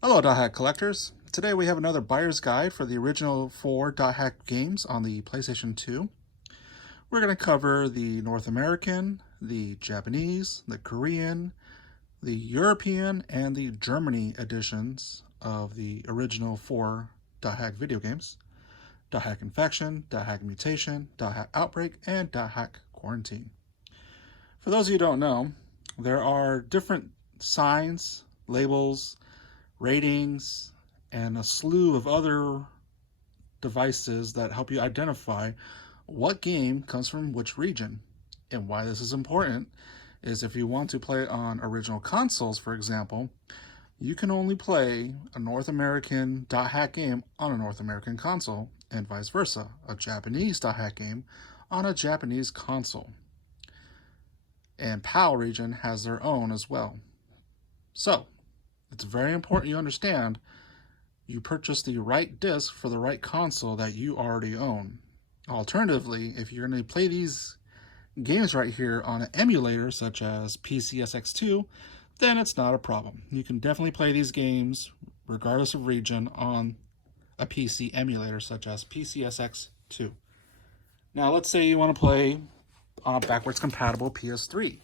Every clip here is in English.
Hello, Dothack Collectors. Today we have another buyer's guide for the original 4 Dothack games on the PlayStation 2. We're going to cover the North American, the Japanese, the Korean, the European, and the Germany editions of the original 4 Dothack video games. Dothack Infection, Dothack Mutation, Dothack Outbreak, and Dothack Quarantine. For those of you who don't know, there are different signs, labels, ratings, and a slew of other devices that help you identify what game comes from which region. And why this is important is if you want to play it on original consoles, for example, you can only play a North American Dothack game on a North American console, and vice versa, a Japanese Dothack game on a Japanese console. And PAL region has their own as well. So, it's very important you understand you purchase the right disc for the right console that you already own. Alternatively, if you're going to play these games right here on an emulator such as PCSX2, then it's not a problem. You can definitely play these games regardless of region on a PC emulator such as PCSX2. Now let's say you want to play on a backwards compatible PS3.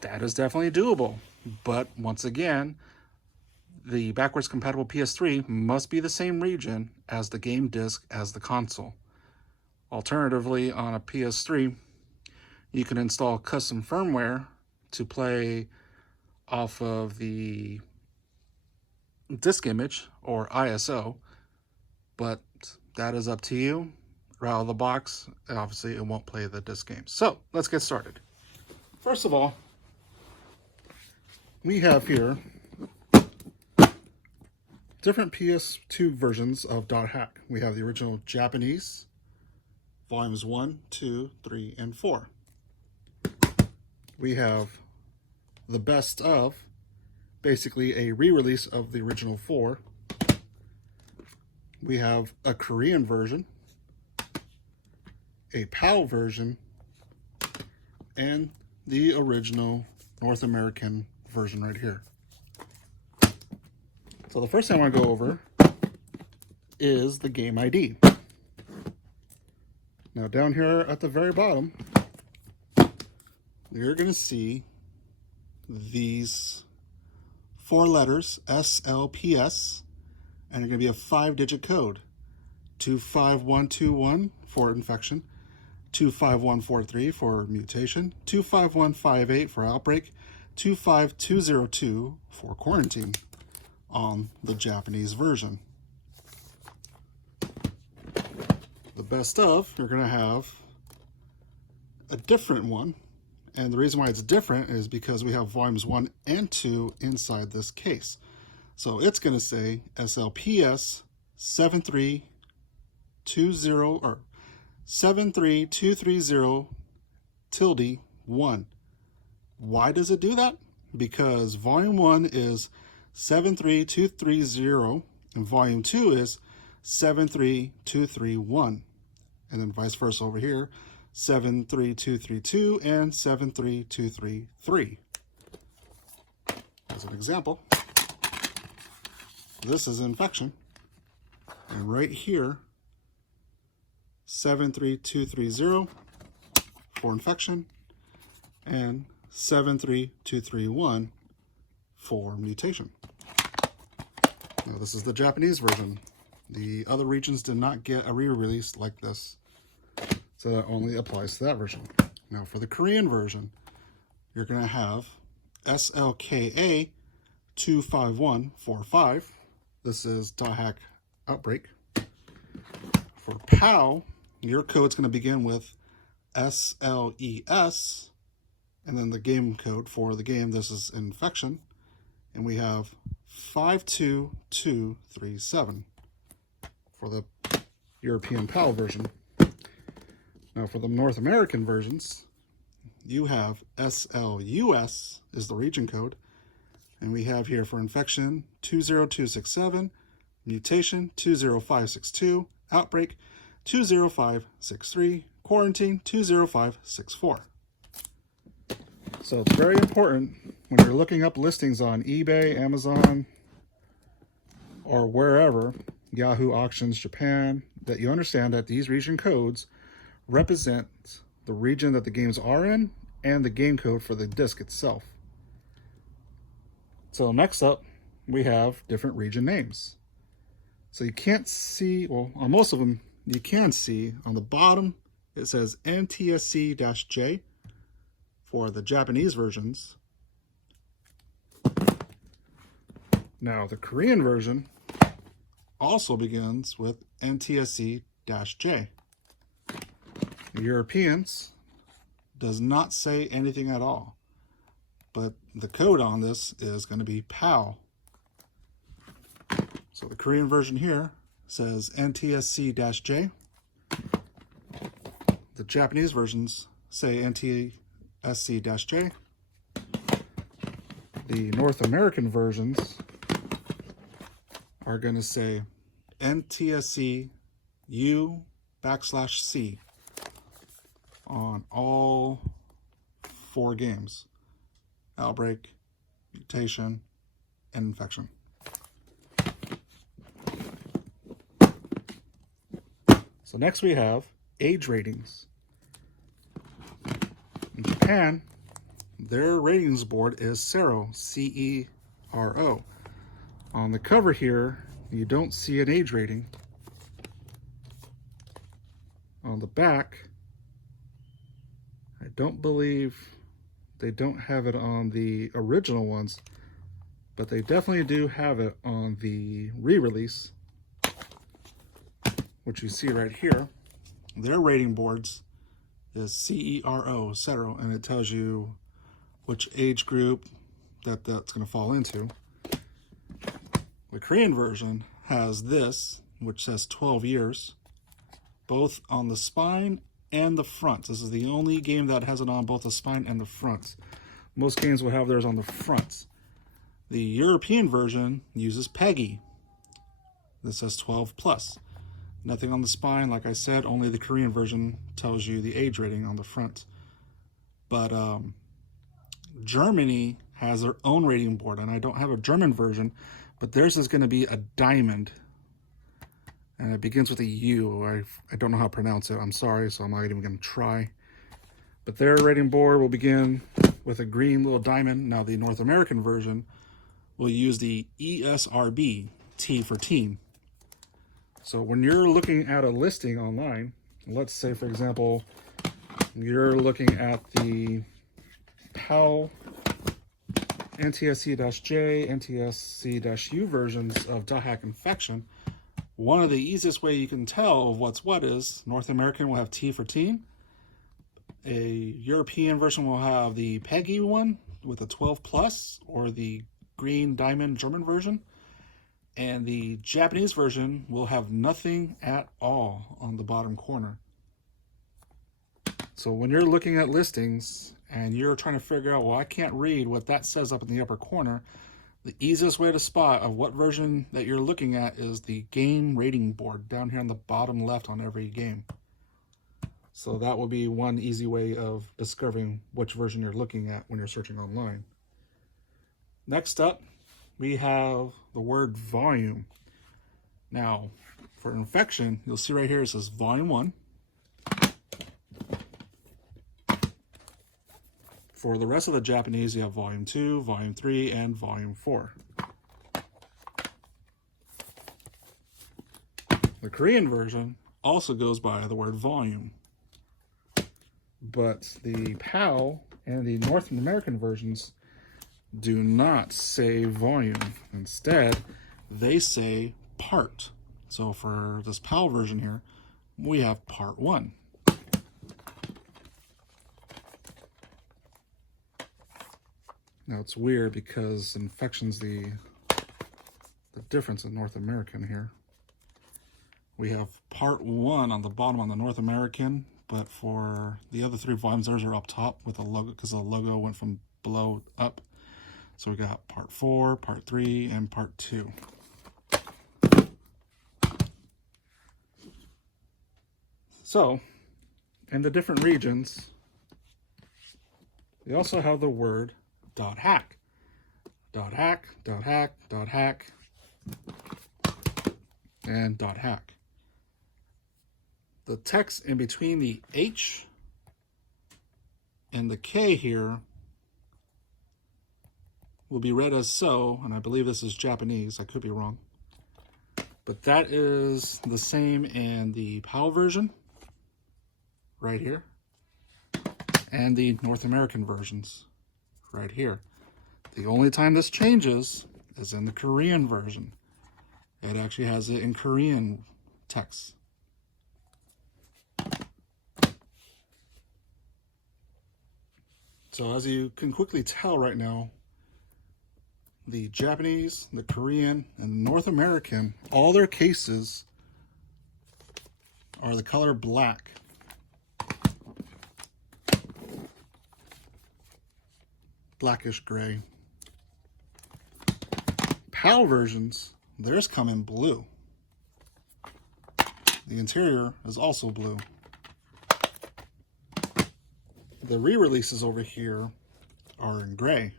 That is definitely doable, but once again, the backwards compatible PS3 must be the same region as the game disc as the console. Alternatively, on a PS3, you can install custom firmware to play off of the disk image or ISO, but that is up to you. Right out of the box, obviously it won't play the disc game. So let's get started. First of all, we have here different PS2 versions of Dothack. We have the original Japanese, volumes 1, 2, 3, and 4. We have the best of, basically a re-release of the original 4. We have a Korean version, a PAL version, and the original North American version right here. So the first thing I want to go over is the game ID. Now down here at the very bottom, you're going to see these 4 letters, SLPS, and they're going to be a 5-digit code. 25121 for infection, 25143 for mutation, 25158 for outbreak, 25202 for quarantine on the Japanese version. The best of, you're going to have a different one, and the reason why it's different is because we have volumes 1 and 2 inside this case. So it's going to say SLPS 73230 or 73230-1. Why does it do that? Because volume 1 is 73230 and volume 2 is 73231, and then vice versa over here, 73232 and 73233. As an example, this is infection, and right here 73230 for infection and 73231 for mutation. Now this is the Japanese version. The other regions did not get a re-release like this, so that only applies to that version. Now for the Korean version, you're going to have SLKA 25145. This is Dothack Outbreak. For PAL, your code's going to begin with SLES, and then the game code for the game, this is infection, and we have 52237 for the European PAL version. Now for the North American versions, you have SLUS is the region code, and we have here for infection 20267, mutation 20562, outbreak 20563, quarantine 20564. So it's very important when you're looking up listings on eBay, Amazon, or wherever, Yahoo Auctions, Japan, that you understand that these region codes represent the region that the games are in and the game code for the disc itself. So next up, we have different region names. So you can't see, well, on most of them, you can see on the bottom, it says NTSC-J for the Japanese versions. Now, the Korean version also begins with NTSC-J. The Europeans does not say anything at all, but the code on this is going to be PAL. So the Korean version here says NTSC-J. The Japanese versions say NTSC-J. The North American versions are going to say NTSC-U /C on all 4 games: Outbreak, Mutation, and Infection. So next we have age ratings. In Japan, their ratings board is CERO, C-E-R-O. On the cover here, you don't see an age rating. On the back, I don't believe they don't have it on the original ones, but they definitely do have it on the re-release, which you see right here. Their rating boards is CERO, CERO, and it tells you which age group that's going to fall into. The Korean version has this, which says 12 years, both on the spine and the front. This is the only game that has it on both the spine and the front. Most games will have theirs on the front. The European version uses PEGI. This says 12 plus. Nothing on the spine, like I said, only the Korean version tells you the age rating on the front. But Germany has their own rating board, and I don't have a German version, but theirs is going to be a diamond. And it begins with a U. I don't know how to pronounce it. I'm sorry, so I'm not even going to try. But their rating board will begin with a green little diamond. Now, the North American version will use the ESRB, T for teen. So when you're looking at a listing online, let's say, for example, you're looking at the PAL NTSC-J, NTSC-U versions of Dothack Infection, one of the easiest way you can tell what's what is North American will have T for teen. A European version will have the PEGI one with a 12 plus, or the green diamond German version. And the Japanese version will have nothing at all on the bottom corner. So when you're looking at listings and you're trying to figure out, well, I can't read what that says up in the upper corner, the easiest way to spot of what version that you're looking at is the game rating board down here on the bottom left on every game. So that will be one easy way of discovering which version you're looking at when you're searching online. Next up, we have the word volume. Now, for Infection, you'll see right here it says Volume 1. For the rest of the Japanese, you have Volume 2, Volume 3, and Volume 4. The Korean version also goes by the word volume, but the PAL and the North American versions do not say volume. Instead, they say part. So for this PAL version here, we have part 1. Now it's weird because Infection's the difference in North American here. We have part 1 on the bottom on the North American, but for the other 3 volumes, theirs are up top with a logo because the logo went from below up. So we got part 4, part 3, and part 2. So, in the different regions, we also have the word .hack. .hack, .hack, .hack. and .hack. The text in between the H and the K here will be read as so, and I believe this is Japanese. I could be wrong. But that is the same in the PAL version, right here, and the North American versions, right here. The only time this changes is in the Korean version. It actually has it in Korean text. So as you can quickly tell right now, the Japanese, the Korean, and North American, all their cases are the color black. Blackish gray. PAL versions, theirs come in blue. The interior is also blue. The re-releases over here are in gray.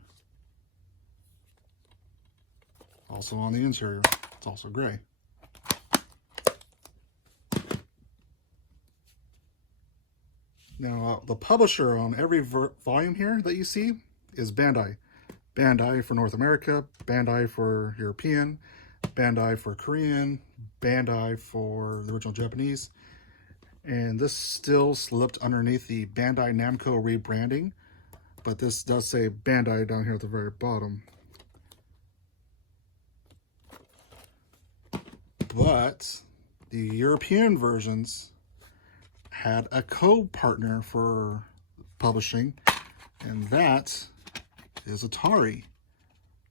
Also on the interior, it's also gray. Now, the publisher on every volume here that you see is Bandai. Bandai for North America, Bandai for European, Bandai for Korean, Bandai for the original Japanese. And this still slipped underneath the Bandai Namco rebranding, but this does say Bandai down here at the very bottom. But the European versions had a co-partner for publishing, and that is Atari.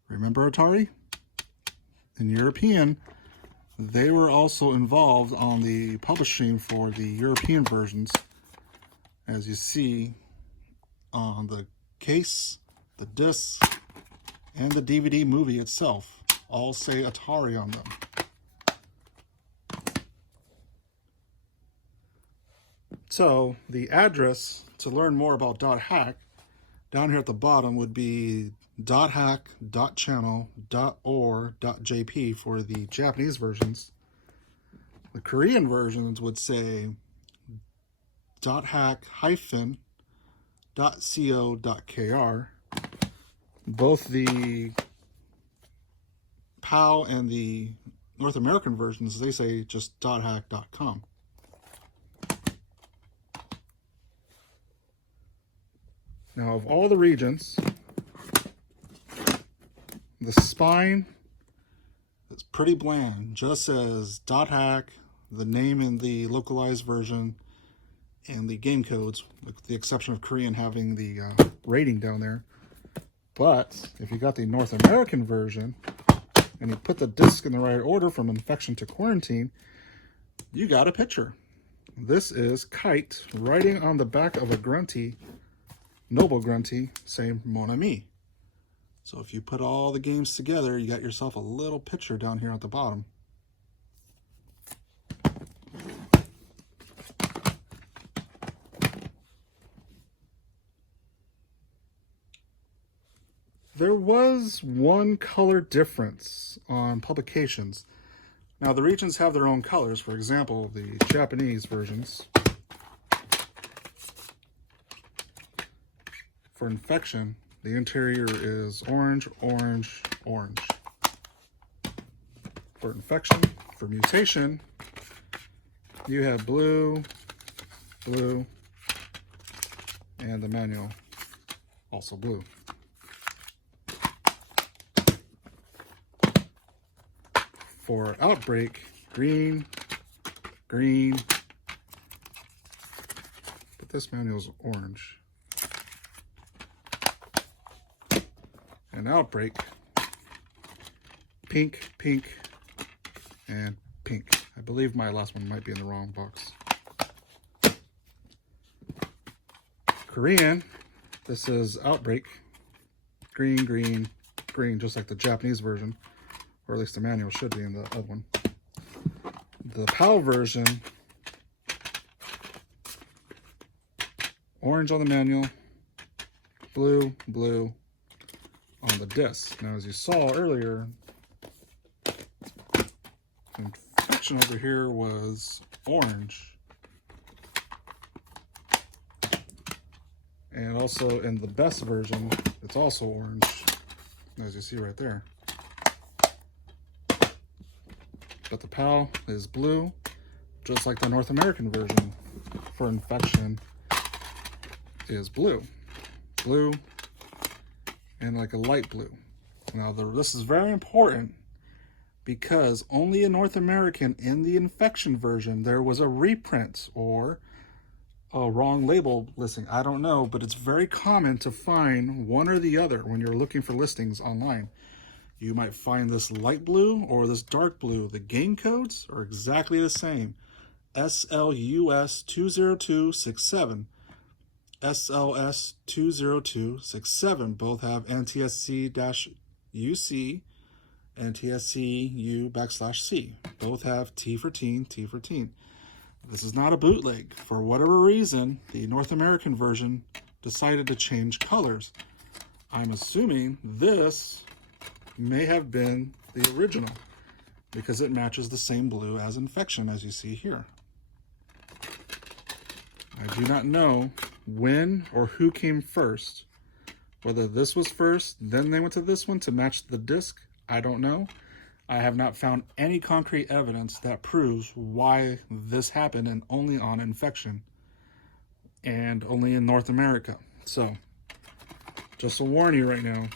Remember Atari? In European, they were also involved on the publishing for the European versions. As you see on the case, the disc, and the DVD movie itself, all say Atari on them. So the address to learn more about .hack down here at the bottom would be .hack.channel.or.jp for the Japanese versions. The Korean versions would say .hack-.co.kr. Both the PAL and the North American versions, they say just .hack.com. Now, of all the regions, the spine is pretty bland. Just says .hack, the name in the localized version, and the game codes, with the exception of Korean having the rating down there. But if you got the North American version, and you put the disc in the right order from infection to quarantine, you got a picture. This is Kite writing on the back of a Grunty, Noble Grunty, saying Mon Ami. So if you put all the games together, you got yourself a little picture down here at the bottom. There was one color difference on publications. Now the regions have their own colors. For example, the Japanese versions. For infection, the interior is orange, orange, orange. For infection, for mutation, you have blue, blue, and the manual also blue. For outbreak, green, green, but this manual is orange. And outbreak, pink, pink, and pink. I believe my last one might be in the wrong box. Korean, this is outbreak, green, green, green, just like the Japanese version, or at least the manual should be in the other one. The PAL version, orange on the manual, blue, blue on the disc. Now, as you saw earlier, infection over here was orange. And also in the best version, it's also orange, as you see right there. But the PAL is blue, just like the North American version for infection is blue. Blue and like a light blue. Now this is very important because only in North American, in the infection version, there was a reprint or a wrong label listing. I don't know, but it's very common to find one or the other when you're looking for listings online. You might find this light blue or this dark blue. The game codes are exactly the same. SLUS 20267, SLS 20267, both have NTSC-UC, NTSC-U/C. Both have T for teen, T for teen. This is not a bootleg. For whatever reason, the North American version decided to change colors. I'm assuming this may have been the original because it matches the same blue as infection, as you see here. I do not know when or who came first. Whether this was first, then they went to this one to match the disc, I don't know. I have not found any concrete evidence that proves why this happened, and only on infection and only in North America. So just to warn you right now,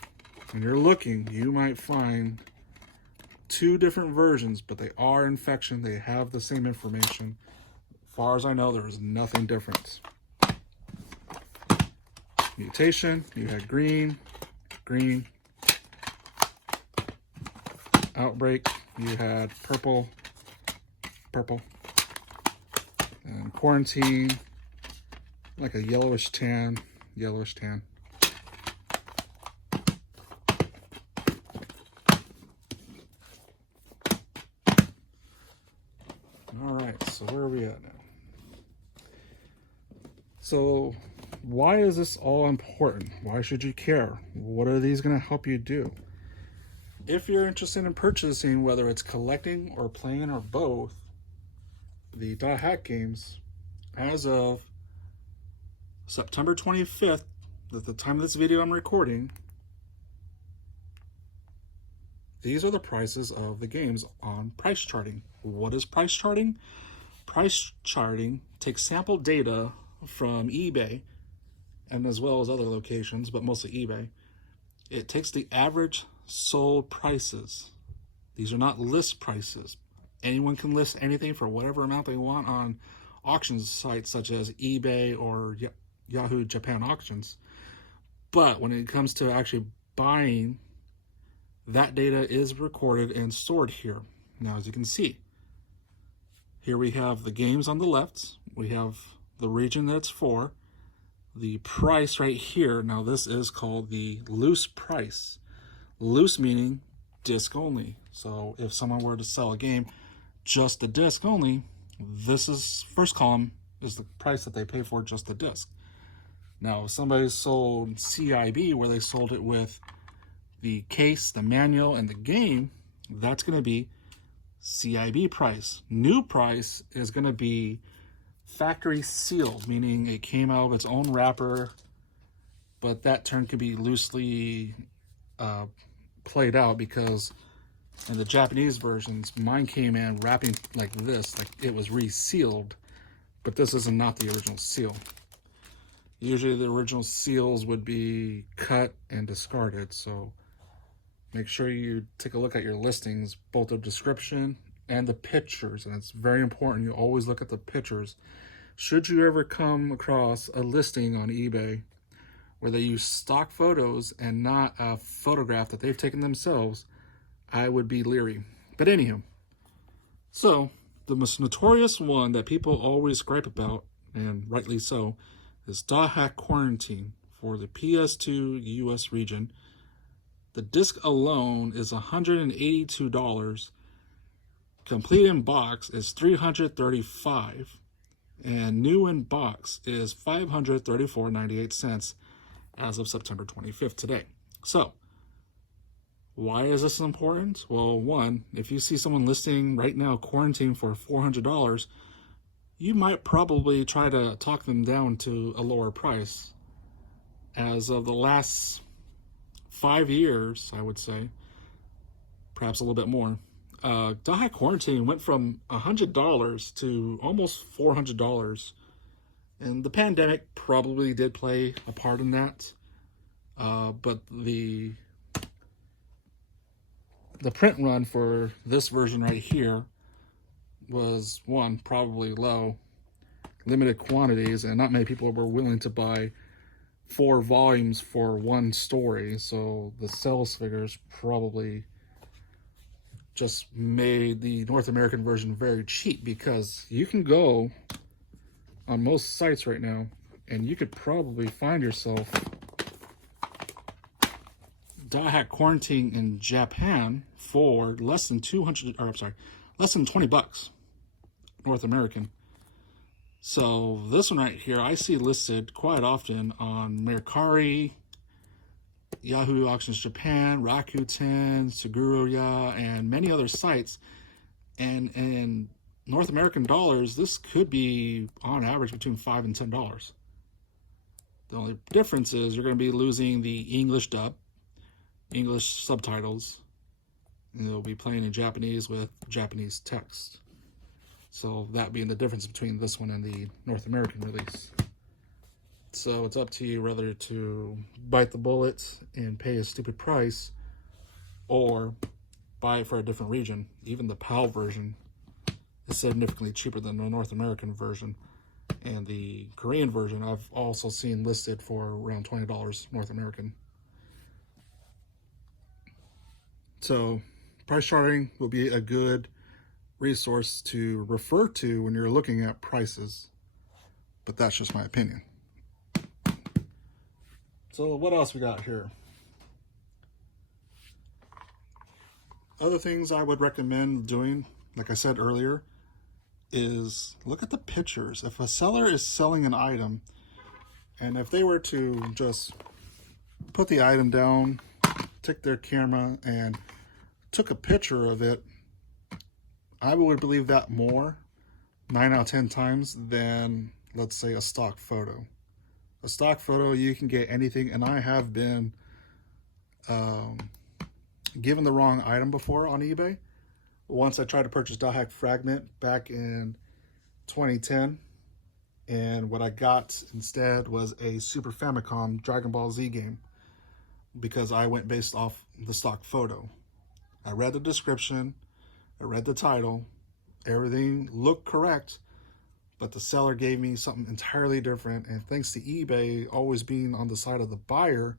when you're looking, you might find two different versions, but they are infection. They have the same information. As far as I know, there is nothing different. Mutation, you had green, green. Outbreak, you had purple, purple. And quarantine, like a yellowish tan, yellowish tan. All right, so where are we at now? So why is this all important? Why should you care? What are these going to help you do? If you're interested in purchasing, whether it's collecting or playing or both, the Dothack games, as of September 25th, at the time of this video I'm recording, these are the prices of the games on Pricecharting. What is Pricecharting? Pricecharting takes sample data from eBay, and as well as other locations, but mostly eBay. It takes the average sold prices. These are not list prices. Anyone can list anything for whatever amount they want on auction sites such as eBay or Yahoo Japan Auctions. But when it comes to actually buying, that data is recorded and stored here. Now, as you can see, here we have the games on the left. We have the region that it's for. The price right here. Now, this is called the loose price. Loose meaning disc only. So if someone were to sell a game just the disc only, this is first column is the price that they pay for just the disc. Now, if somebody sold CIB, where they sold it with the case, the manual, and the game, that's going to be CIB price. New price is going to be factory sealed, meaning it came out of its own wrapper, but that term could be loosely played out because in the Japanese versions, mine came in wrapping like this, like it was resealed, but this is not the original seal. Usually the original seals would be cut and discarded, so make sure you take a look at your listings, both the description and the pictures, and it's very important you always look at the pictures. Should you ever come across a listing on eBay where they use stock photos and not a photograph that they've taken themselves, I would be leery. But anywho, so the most notorious one that people always gripe about, and rightly so, is Dothack Quarantine for the PS2 US region. The disc alone is $182. Complete in box is $335, and new in box is $534.98 as of September 25th today. So Why is this important? Well, one, if you see someone listing right now Quarantine for $400, you might probably try to talk them down to a lower price. As of the last 5 years, I would say, perhaps a little bit more, Dothack Quarantine went from $100 to almost $400. And the pandemic probably did play a part in that. But the print run for this version right here was, one, probably low, limited quantities, and not many people were willing to buy 4 volumes for one story, so the sales figures probably just made the North American version very cheap, because you can go on most sites right now and you could probably find yourself Dothack Quarantine in Japan for less than less than 20 bucks North American. So this one right here, I see listed quite often on Mercari, Yahoo Auctions Japan, Rakuten, Suguruya, and many other sites. And in North American dollars, this could be on average between $5 and $10. The only difference is you're going to be losing the English dub, English subtitles, and it'll be playing in Japanese with Japanese text. So that being the difference between this one and the North American release. So it's up to you whether to bite the bullet and pay a stupid price or buy it for a different region. Even the PAL version is significantly cheaper than the North American version. And the Korean version I've also seen listed for around $20 North American. So price charting will be a good resource to refer to when you're looking at prices, but that's just my opinion. So what else we got here? Other things I would recommend doing, like I said earlier, is look at the pictures. If a seller is selling an item, and if they were to just put the item down, take their camera and took a picture of it, I would believe that more 9 out of 10 times than, let's say, a stock photo. A stock photo, you can get anything, and I have been given the wrong item before on eBay. Once I tried to purchase Dothack Fragment back in 2010, and what I got instead was a Super Famicom Dragon Ball Z game, because I went based off the stock photo. I read the description, I read the title, everything looked correct, but the seller gave me something entirely different, and thanks to eBay always being on the side of the buyer,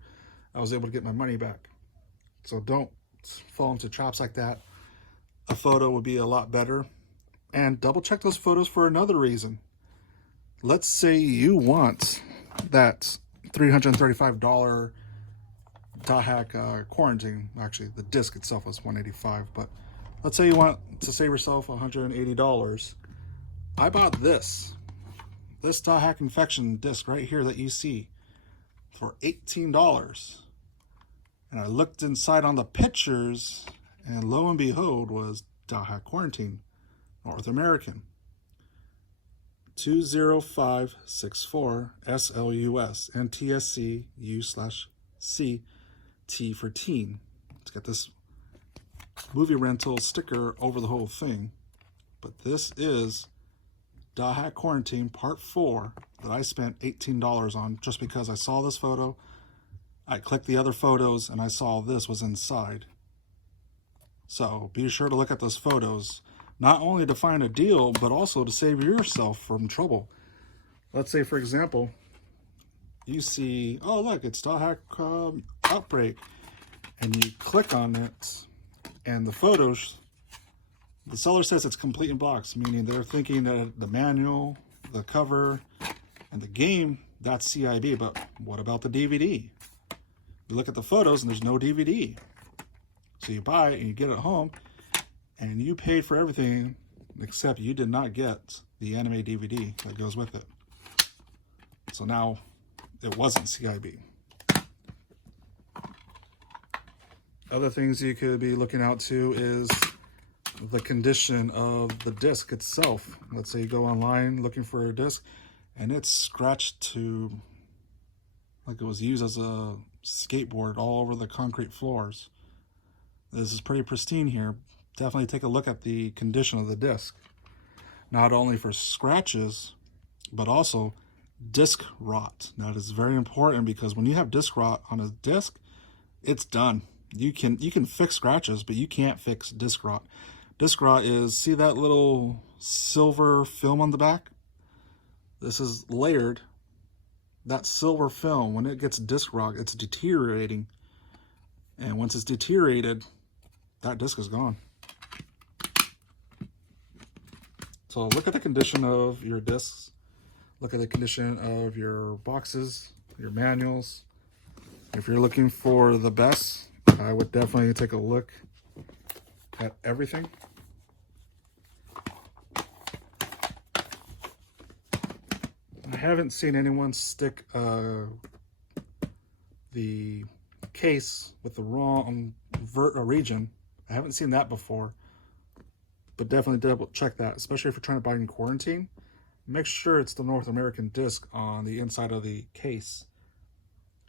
I was able to get my money back. So don't fall into traps like that. A photo would be a lot better, and double check those photos for another reason. Let's say you want that $335 Dothack Quarantine. Actually, the disc itself was $185, but let's say you want to save yourself $180. I bought this Dothack Infection disc right here that you see for $18. And I looked inside on the pictures, and lo and behold was Dothack Quarantine, North American. 20564 SLUS, NTSC-U/C, T for teen. Let's get this movie rental sticker over the whole thing. But this is Dothack Quarantine Part 4 that I spent $18 on just because I saw this photo. I clicked the other photos and I saw this was inside. So be sure to look at those photos, not only to find a deal, but also to save yourself from trouble. Let's say, for example, you see, oh look, it's Dothack Outbreak, and you click on it, and the photos, the seller says it's complete in box, meaning they're thinking that the manual, the cover, and the game, that's CIB, but what about the DVD? You look at the photos and there's no DVD. So you buy it and you get it home, and you paid for everything except you did not get the anime DVD that goes with it. So now it wasn't CIB. Other things you could be looking out to is the condition of the disc itself. Let's say you go online looking for a disc and it's scratched to like it was used as a skateboard all over the concrete floors. This is pretty pristine here. Definitely take a look at the condition of the disc. Not only for scratches, but also disc rot. Now, that is very important because when you have disc rot on a disc, it's done. You can fix scratches, but you can't fix disc rot. Disc rot is, see that little silver film on the back? This is layered. That silver film, when it gets disc rot, it's deteriorating. And once it's deteriorated, that disc is gone. So look at the condition of your discs. Look at the condition of your boxes, your manuals. If you're looking for the best, I would definitely take a look at everything. I haven't seen anyone stick the case with the wrong region. I haven't seen that before, but definitely double check that, especially if you're trying to buy in quarantine. Make sure it's the North American disc on the inside of the case.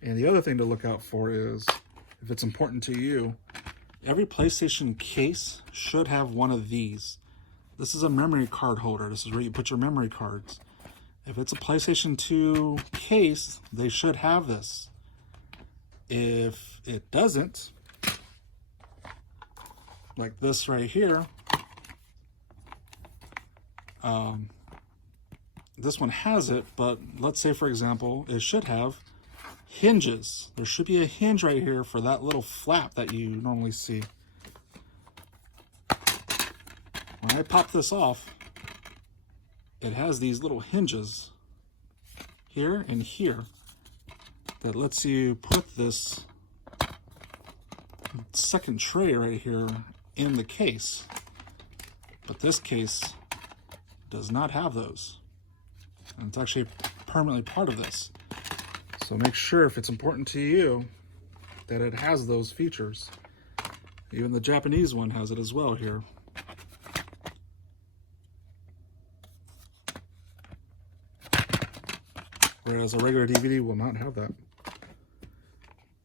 And the other thing to look out for is, if it's important to you, every PlayStation case should have one of these. This is a memory card holder. This is where you put your memory cards. If it's a PlayStation 2 case, they should have this. If it doesn't, like this right here, this one has it, but let's say, for example, it should have hinges. There should be a hinge right here for that little flap that you normally see. When I pop this off, it has these little hinges here and here that lets you put this second tray right here in the case. But this case does not have those. And it's actually permanently part of this. So make sure, if it's important to you, that it has those features. Even the Japanese one has it as well here. Whereas a regular DVD will not have that.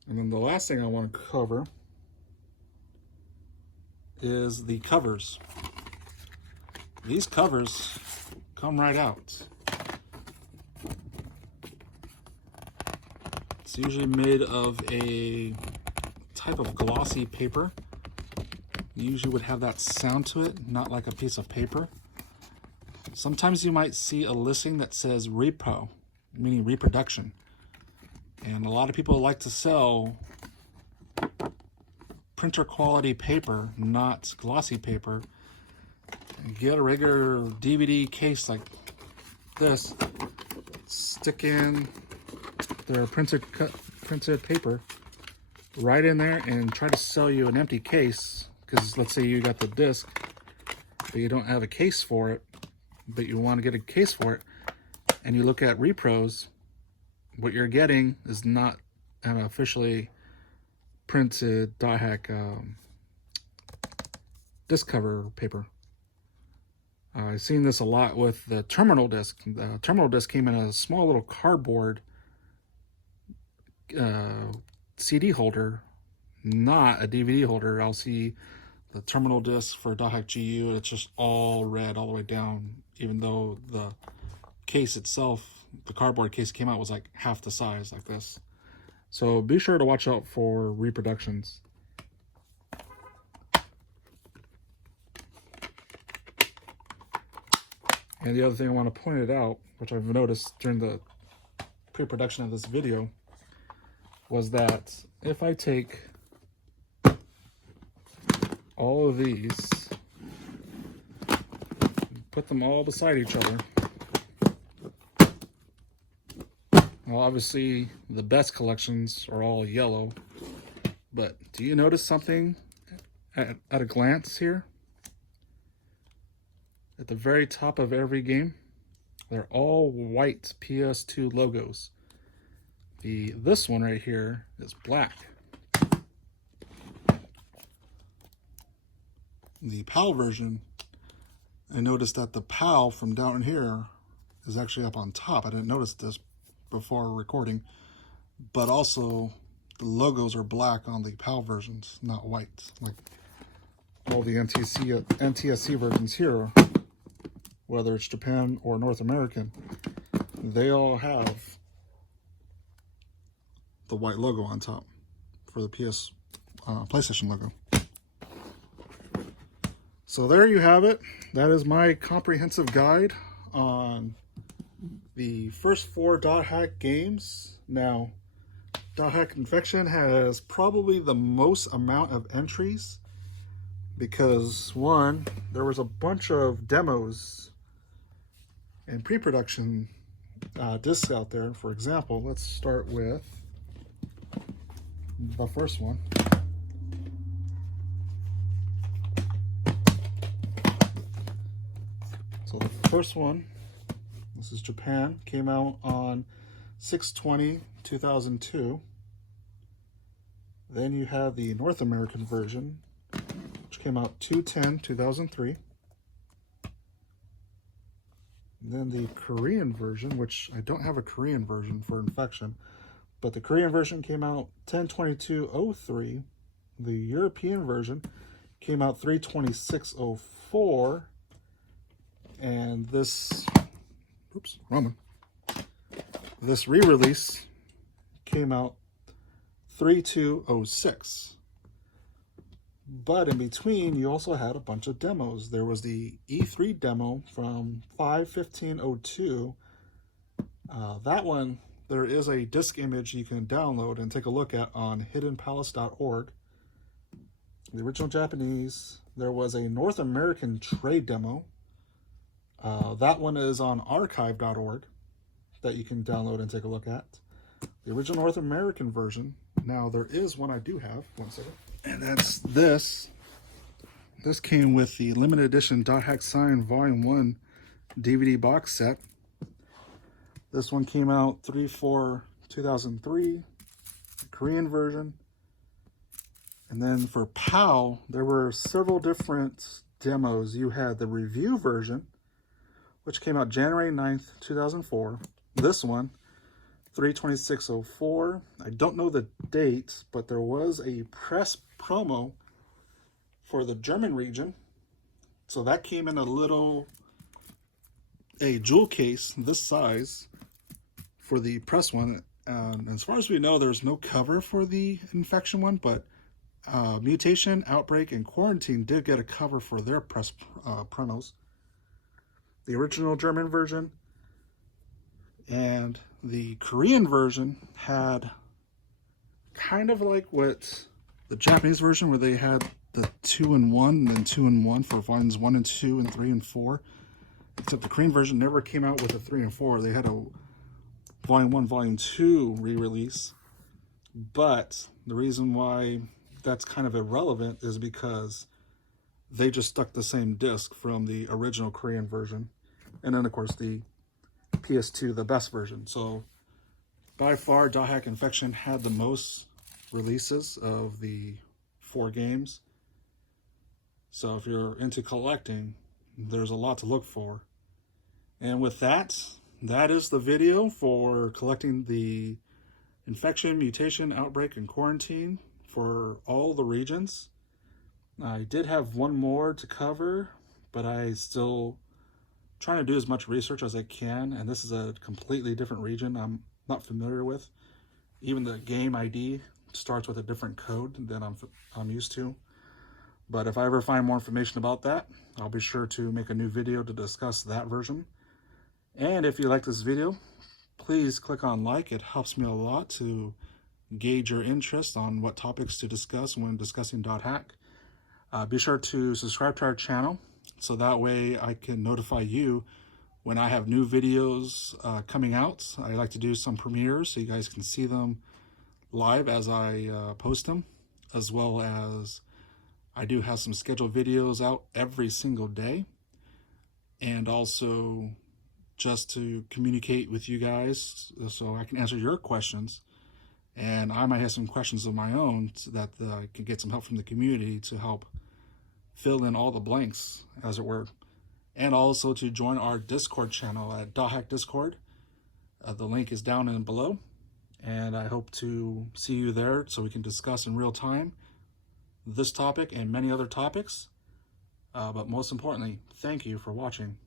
And then the last thing I want to cover is the covers. These covers come right out. It's usually made of a type of glossy paper. You usually would have that sound to it, not like a piece of paper. Sometimes you might see a listing that says repo, meaning reproduction. And a lot of people like to sell printer quality paper, not glossy paper. Get a regular DVD case like this, stick in their printed paper right in there and try to sell you an empty case. Because let's say you got the disc, but you don't have a case for it, but you want to get a case for it, and you look at repros, what you're getting is not an officially printed Dothack disc cover paper. I've seen this a lot with the terminal disc. The terminal disc came in a small little cardboard CD holder, not a DVD holder. I'll see the terminal disc for Dothack-G-U, and it's just all red all the way down, even though the case itself, the cardboard case came out, was like half the size, like this. So be sure to watch out for reproductions. And the other thing I want to point it out, which I've noticed during the pre-production of this video, was that if I take all of these, put them all beside each other, well, obviously the best collections are all yellow, but do you notice something at a glance here? At the very top of every game, they're all white PS2 logos. This one right here is black. the PAL version, I noticed that the PAL from down here is actually up on top. I didn't notice this before recording, but also the logos are black on the PAL versions, not white, like all the NTSC versions here, whether it's Japan or North American, they all have the white logo on top for the PlayStation logo. So there you have it. That is my comprehensive guide on the first 4 Dothack games. Now, Dothack Infection has probably the most amount of entries because, one, there was a bunch of demos and pre-production discs out there. For example, let's start with the first one. So the first one, this is Japan, came out on 6/20/2002. Then you have the North American version, which came out 2/10/2003. Then the Korean version, which I don't have a Korean version for Infection, but the Korean version came out 10/22/03. The European version came out 3/26/04. And this, this re-release came out 3/2/06. But in between, you also had a bunch of demos. There was the E3 demo from 5/15/02. That one, there is a disk image you can download and take a look at on hiddenpalace.org. The original Japanese. There was a North American trade demo. That one is on archive.org that you can download and take a look at. The original North American version. Now, there is one I do have. One second. And that's this. This came with the limited edition Dothack Sign Volume 1 DVD box set. This one came out 3/4/2003. The Korean version. And then for PAL, there were several different demos. You had the review version, which came out January 9th, 2004. This one, 3/26/04. I don't know the date, but there was a press promo for the German region. So that came in a jewel case this size for the press one. As far as we know, there's no cover for the Infection one, but Mutation, Outbreak, and Quarantine did get a cover for their press promos. The original German version and the Korean version had kind of like what the Japanese version, where they had the 2-in-1 and then 2-in-1 for volumes 1 and 2 and 3 and 4. Except the Korean version never came out with a 3 and 4. They had a volume 1, volume 2 re-release. But the reason why that's kind of irrelevant is because they just stuck the same disc from the original Korean version. And then, of course, the PS2, the best version. So, by far, Dothack Infection had the most releases of the 4 games. So, if you're into collecting, there's a lot to look for. And with that, that is the video for collecting the Infection, Mutation, Outbreak, and Quarantine for all the regions. I did have one more to cover, but I still trying to do as much research as I can, and this is a completely different region I'm not familiar with. Even the game ID starts with a different code than I'm used to. But if I ever find more information about that, I'll be sure to make a new video to discuss that version. And if you like this video, please click on like. It helps me a lot to gauge your interest on what topics to discuss when discussing Dothack. Be sure to subscribe to our channel so that way I can notify you when I have new videos coming out. I like to do some premieres so you guys can see them live as I post them, as well as I do have some scheduled videos out every single day. And also just to communicate with you guys so I can answer your questions. And I might have some questions of my own so that I can get some help from the community to help fill in all the blanks, as it were. And also to join our Discord channel at Dothack Discord. The link is down and below. And I hope to see you there so we can discuss in real time this topic and many other topics. But most importantly, thank you for watching.